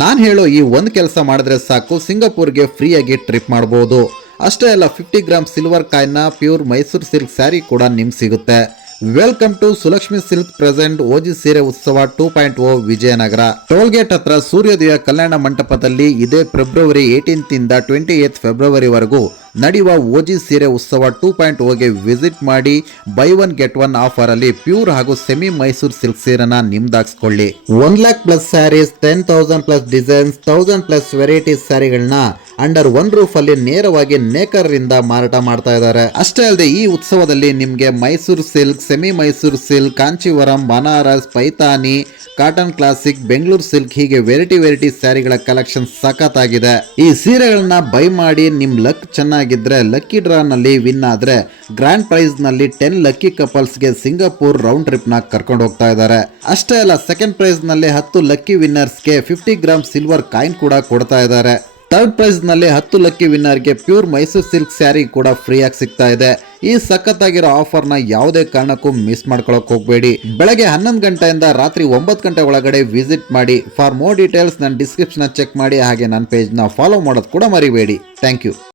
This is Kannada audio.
ನಾನು ಹೇಳೋ ಈ ಒಂದು ಕೆಲಸ ಮಾಡಿದ್ರೆ ಸಾಕು, ಸಿಂಗಾಪುರ್ಗೆ ಫ್ರೀಯಾಗಿ ಟ್ರಿಪ್ ಮಾಡಬಹುದು. ಅಷ್ಟೇ ಅಲ್ಲ, 50 ಗ್ರಾಮ್ ಸಿಲ್ವರ್ ಕಾಯಿನ್ನ ಪ್ಯೂರ್ ಮೈಸೂರು ಸಿಲ್ಕ್ ಸ್ಯಾರಿ ಕೂಡ ನಿಮ್ಗೆ ಸಿಗುತ್ತೆ. Welcome to Sulakshmi silk present OG ಸೀರೆ ಉತ್ಸವ 2.0 ವಿಜಯನಗರ. ಟೋಲ್ಗೇಟ್ ಹತ್ರ ಸೂರ್ಯೋದಯ ಕಲ್ಯಾಣ ಮಂಟಪದಲ್ಲಿ ಇದೇ ಫೆಬ್ರವರಿ 18 ಇಂದ 28 ಫೆಬ್ರವರಿವರೆಗೂ ನಡೆಯುವ ಓಜಿ ಸೀರೆ ಉತ್ಸವ 2.0ಗೆ ವಿಸಿಟ್ ಮಾಡಿ buy one get one offer ಅಲ್ಲಿ ಪ್ಯೂರ್ ಹಾಗೂ ಸೆಮಿ ಮೈಸೂರು ಸಿಲ್ಕ್ ಸೀರೆನ ನಿಮ್ದಾಗಿಸ್ಕೊಳ್ಳಿ. 1 lakh plus saris, 10,000 plus designs, 1000 plus varieties ಸ್ಯಾರಿಗಳನ್ನ ಅಂಡರ್ ಒನ್ ರೂಫ್ ಅಲ್ಲಿ ನೇರವಾಗಿ ನೇಕರ್ರಿಂದ ಮಾರಾಟ ಮಾಡ್ತಾ ಇದ್ದಾರೆ. ಅಷ್ಟೇ ಅಲ್ಲದೆ ಈ ಉತ್ಸವದಲ್ಲಿ ನಿಮ್ಗೆ Mysuru silk, semi Mysore silk, Kanjeevaram, Banaras, Paithani, cotton classic, Bengaluru silk ಹೀಗೆ ವೆರೈಟಿ ಸ್ಯಾರಿಗಳ ಕಲೆಕ್ಷನ್ ಸಖತ್ತಾಗಿದೆ. ಈ ಸೀರೆಗಳನ್ನ ಬೈ ಮಾಡಿ ನಿಮ್ ಲಕ್ ಚೆನ್ನಾಗಿದ್ರೆ ಲಕ್ಕಿ ಡ್ರಾ ನಲ್ಲಿ ವಿನ್ ಆದ್ರೆ ಗ್ರ್ಯಾಂಡ್ ಪ್ರೈಸ್ ನಲ್ಲಿ 10 ಲಕ್ಕಿ ಕಪಲ್ಸ್ ಗೆ ಸಿಂಗಾಪುರ್ ರೌಂಡ್ ಟ್ರಿಪ್ ನ ಕರ್ಕೊಂಡು ಹೋಗ್ತಾ ಇದ್ದಾರೆ. ಅಷ್ಟೇ ಅಲ್ಲ, ಸೆಕೆಂಡ್ ಪ್ರೈಸ್ ನಲ್ಲಿ 10 ಲಕ್ಕಿ ವಿನ್ನರ್ಸ್ ಗೆ 50 ಗ್ರಾಮ್ ಸಿಲ್ವರ್ ಕಾಯಿನ್ ಕೂಡ ಕೊಡ್ತಾ ಇದ್ದಾರೆ. ಥರ್ಡ್ ಪ್ರೈಸ್ ನಲ್ಲಿ 10 ಲಕ್ಕಿ ವಿನ್ನರ್ಗೆ ಪ್ಯೂರ್ ಮೈಸೂರು ಸಿಲ್ಕ್ ಸ್ಯಾರಿ ಕೂಡ ಫ್ರೀ ಆಗಿ ಸಿಗ್ತಾ ಇದೆ. ಈ ಸಖತ್ತಾಗಿರೋ ಆಫರ್ ನ ಯಾವುದೇ ಕಾರಣಕ್ಕೂ ಮಿಸ್ ಮಾಡ್ಕೊಳಕ್ ಹೋಗಬೇಡಿ. ಬೆಳಗ್ಗೆ 11 ಗಂಟೆಯಿಂದ ರಾತ್ರಿ 9 ಗಂಟೆ ಒಳಗಡೆ ವಿಸಿಟ್ ಮಾಡಿ. ಫಾರ್ ಮೋರ್ ಡೀಟೇಲ್ಸ್ ನನ್ನ ಡಿಸ್ಕ್ರಿಪ್ಷನ್ ಚೆಕ್ ಮಾಡಿ, ಹಾಗೆ ನನ್ನ ಪೇಜ್ ನ ಫಾಲೋ ಮಾಡೋದು ಕೂಡ ಮರಿಬೇಡಿ. Thank you.